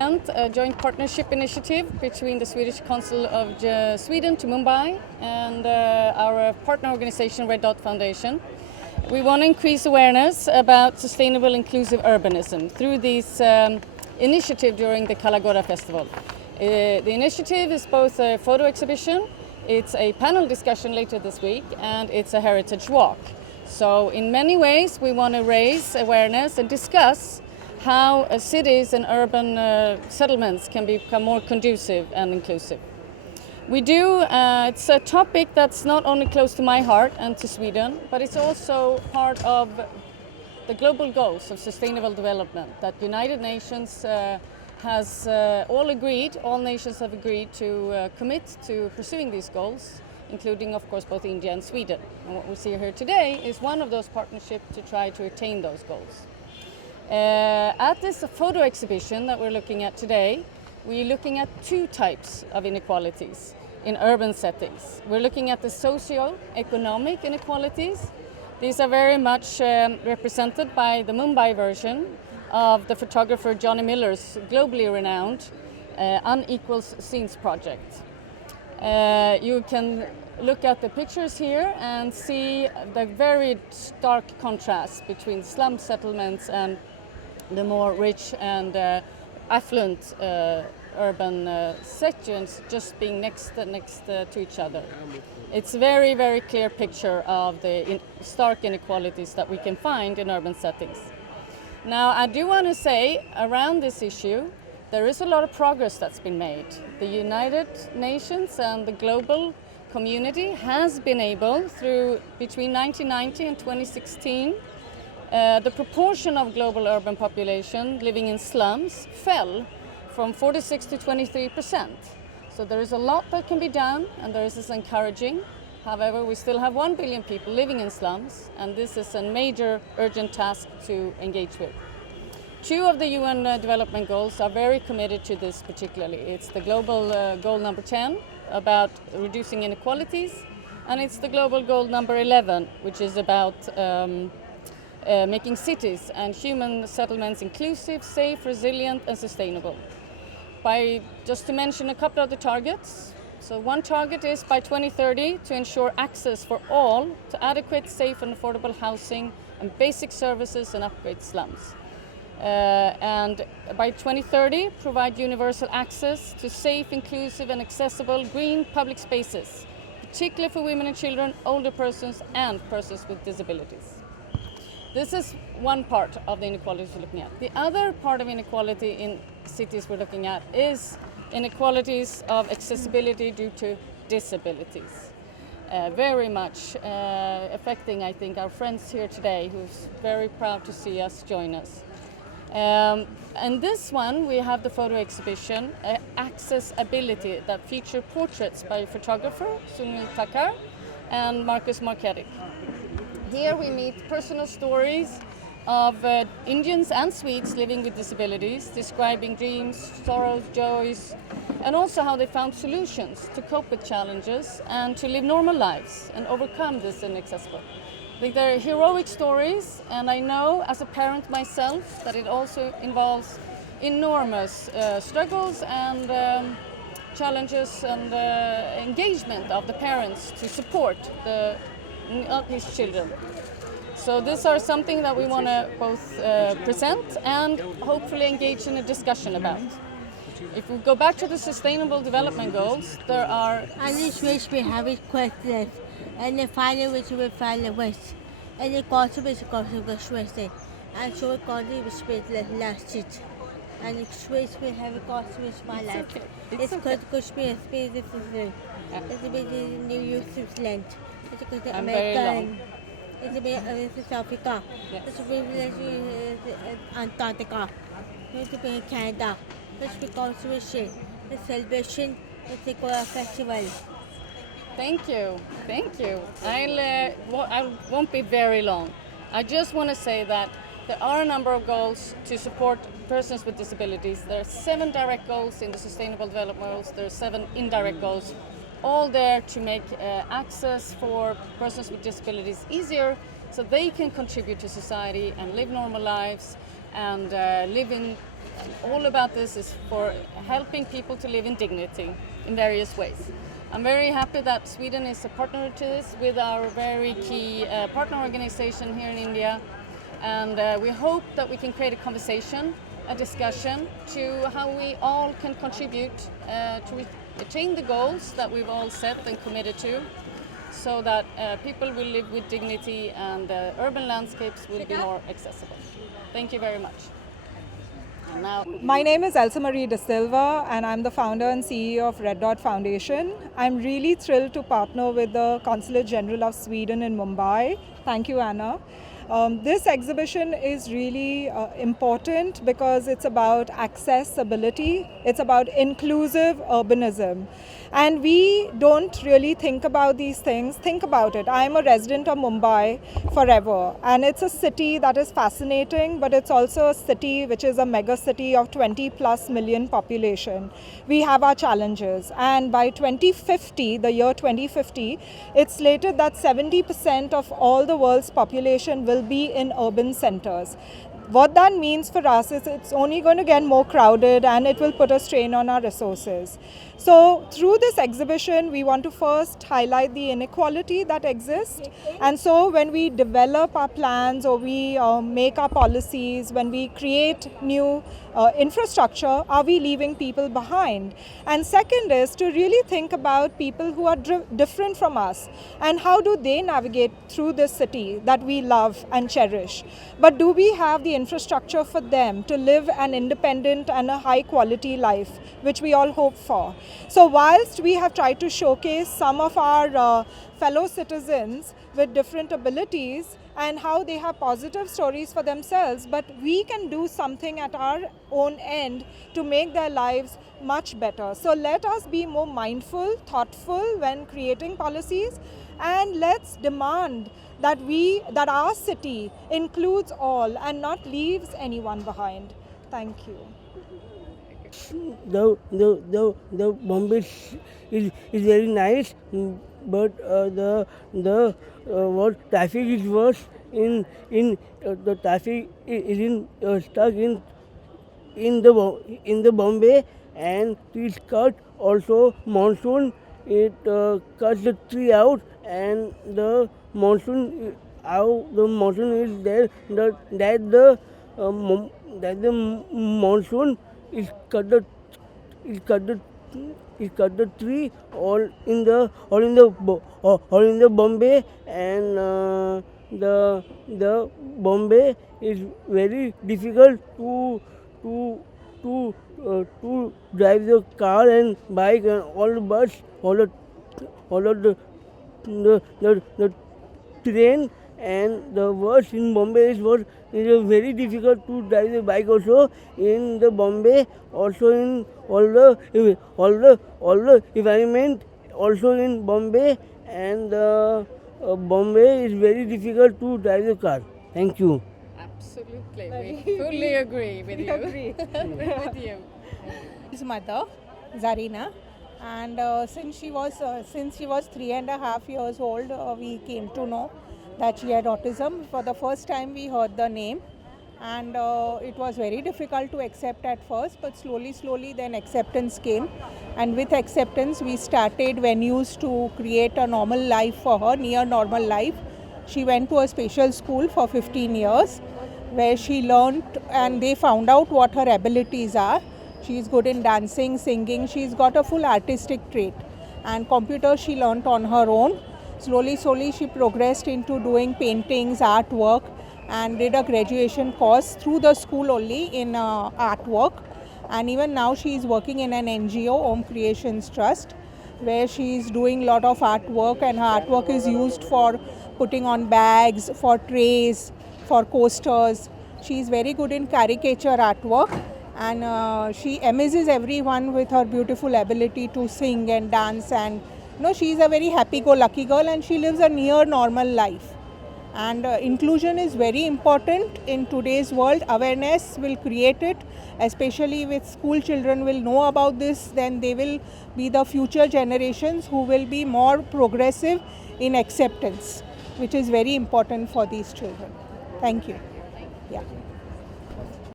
And a joint partnership initiative between the Swedish Council of Sweden to Mumbai and our partner organization Red Dot Foundation. We want to increase awareness about sustainable inclusive urbanism through this initiative during the KAGF Festival. The initiative is both a photo exhibition, it's a panel discussion later this week, and it's a heritage walk. So in many ways we want to raise awareness and discuss how cities and urban settlements can become more conducive and inclusive. We do, it's a topic that's not only close to my heart and to Sweden, but it's also part of the global goals of sustainable development that United Nations has all nations have agreed to commit to pursuing these goals, including of course both India and Sweden. And what we see here today is one of those partnerships to try to attain those goals. At this photo exhibition that we're looking at today, we're looking at two types of inequalities in urban settings. We're looking at the socio-economic inequalities. These are very much represented by the Mumbai version of the photographer Johnny Miller's globally renowned Unequal Scenes project. You can look at the pictures here and see the very stark contrast between slum settlements and the more rich and affluent urban sections just being next to each other. It's a very, very clear picture of the stark inequalities that we can find in urban settings. Now, I do want to say around this issue, there is a lot of progress that's been made. The United Nations and the global community has been able, through between 1990 and 2016, the proportion of global urban population living in slums fell from 46 to 23%. So there is a lot that can be done, and this is encouraging. However, we still have 1 billion people living in slums, and this is a major urgent task to engage with. Two of the UN development goals are very committed to this particularly. It's the global goal number 10 about reducing inequalities, and it's the global goal number 11, which is about making cities and human settlements inclusive, safe, resilient and sustainable. Just to mention a couple of the targets. So one target is by 2030 to ensure access for all to adequate, safe and affordable housing and basic services and upgrade slums. And by 2030 provide universal access to safe, inclusive and accessible green public spaces, particularly for women and children, older persons and persons with disabilities. This is one part of the inequalities we're looking at. The other part of inequality in cities we're looking at is inequalities of accessibility due to disabilities. Very much affecting, I think, our friends here today, who's very proud to see us join us. And this one, we have the photo exhibition, Accessibility, that feature portraits by photographer Sunil Thakkar and Marcus Marketic. Here we meet personal stories of Indians and Swedes living with disabilities, describing dreams, sorrows, joys, and also how they found solutions to cope with challenges and to live normal lives and overcome this inaccessible. I think they're heroic stories, and I know as a parent myself that it also involves enormous struggles and challenges and engagement of the parents to support his children. So these are something that we want to both present and hopefully engage in a discussion about. If we go back to the Sustainable Development Goals, there are... And this which we have is questions, and the final which we final wish, and the cost which the and so it got it was last it. And the switch we have a cost which my life. It's good to space this is it's a bit New York land. It's a good American. It's a bit South Africa. It's a bit Antarctica. It's a bit Canada. It's because we see the celebration. It's a festival. Thank you. I won't be very long. I just want to say that there are a number of goals to support persons with disabilities. There are 7 direct goals in the Sustainable Development Goals. There are 7 indirect goals, all there to make access for persons with disabilities easier so they can contribute to society and live normal lives and live in all about this is for helping people to live in dignity in various ways. I'm very happy that Sweden is a partner to this with our very key partner organization here in India, and we hope that we can create a conversation, a discussion to how we all can contribute to attain the goals that we've all set and committed to, so that people will live with dignity and urban landscapes will be more accessible. Thank you very much. And now, my name is Elsa Marie De Silva and I'm the founder and CEO of Red Dot Foundation. I'm really thrilled to partner with the Consulate General of Sweden in Mumbai. Thank you, Anna. This exhibition is really important because it's about accessibility, it's about inclusive urbanism. And we don't really think about these things. Think about it. I'm a resident of Mumbai forever, and it's a city that is fascinating, but it's also a city which is a mega city of 20+ million population. We have our challenges, and by 2050, the year 2050, it's slated that 70% of all the world's population will be in urban centers. What that means for us is it's only going to get more crowded and it will put a strain on our resources. So through this exhibition, we want to first highlight the inequality that exists. And so when we develop our plans or we make our policies, when we create new infrastructure, are we leaving people behind? And second is to really think about people who are different from us and how do they navigate through this city that we love and cherish. But do we have the infrastructure for them to live an independent and a high quality life, which we all hope for? So whilst we have tried to showcase some of our fellow citizens with different abilities and how they have positive stories for themselves, but we can do something at our own end to make their lives much better. So let us be more mindful, thoughtful when creating policies, and let's demand that our city includes all and not leaves anyone behind. Thank you. The Bombay is very nice, but the what traffic is worse. The traffic is stuck in the Bombay, and trees cut. Also monsoon, it cuts the tree out, and the monsoon is there. That the monsoon is cut the tree all in the Bombay, and the Bombay is very difficult to drive the car and bike and all the bus, all of the train. And the worst in Bombay is very difficult to drive the bike also in the Bombay, also in all the environment also in Bombay, and Bombay is very difficult to drive the car. Thank you. absolutely, we fully agree with you. With you. His mother, Zarina, and since she was 3.5 years old, we came to know that she had autism. For the first time, we heard the name, and it was very difficult to accept at first, but slowly then acceptance came, and with acceptance we started venues to create a normal life for her, near normal life. She went to a special school for 15 years where she learned, and they found out what her abilities are. She is good in dancing, singing, she's got a full artistic trait, and computer she learnt on her own. Slowly she progressed into doing paintings, artwork, and did a graduation course through the school only in artwork. And even now she is working in an NGO, Home Creations Trust, where she is doing a lot of artwork, and her artwork is used for putting on bags, for trays, for coasters. She is very good in caricature artwork, and she amazes everyone with her beautiful ability to sing and dance, and she is a very happy-go-lucky girl, and she lives a near normal life. And inclusion is very important in today's world. Awareness will create it, especially with school children will know about this, then they will be the future generations who will be more progressive in acceptance, which is very important for these children. Thank you. Yeah.